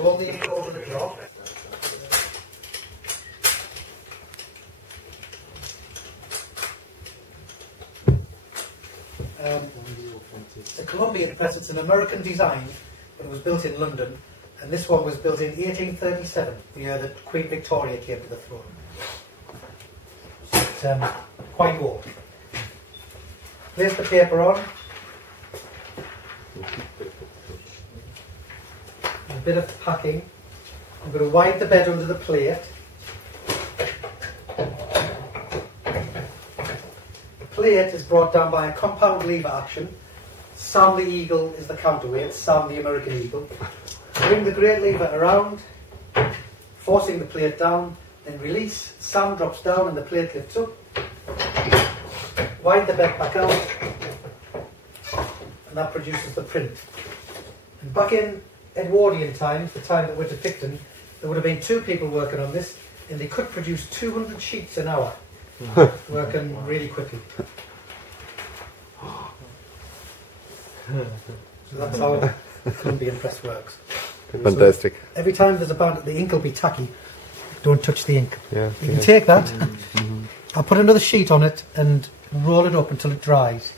roll the ink over the top. It's a Colombian press. It's an American design, but it was built in London, and this one was built in 1837, the year that Queen Victoria came to the throne. So it's quite old. Place the paper on. A bit of packing. I'm going to wind the bed under the plate. The plate is brought down by a compound lever action. Sam the Eagle is the counterweight, Sam the American Eagle. Bring the great lever around, forcing the plate down, then release. Sam drops down and the plate lifts up. Wind the bed back out, and that produces the print. And back in Edwardian times, the time that we're depicting, there would have been 2 people working on this, and they could produce 200 sheets an hour, working really quickly. So that's how the Colombian press works. Fantastic. So every time there's a band, the ink will be tacky. Don't touch the ink. Yeah, you can take that. I'll put another sheet on it and roll it up until it dries.